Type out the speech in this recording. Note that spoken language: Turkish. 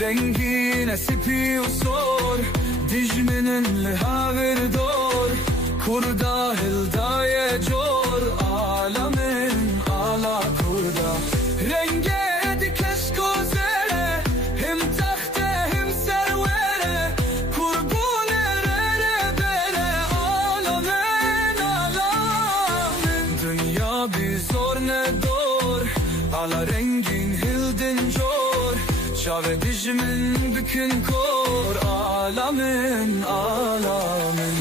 rengîn sipi u sor, dijminin li havir dor, kurda hildaye cor, alamin ala kurda. Renge dikeş kozere, hem tahte hem servere, kurbune rere bere, alamin alamin. Dünya bir zor ne dor, ala rengîn hildin cor, çavê dijmin bikin kor, alamin alamin.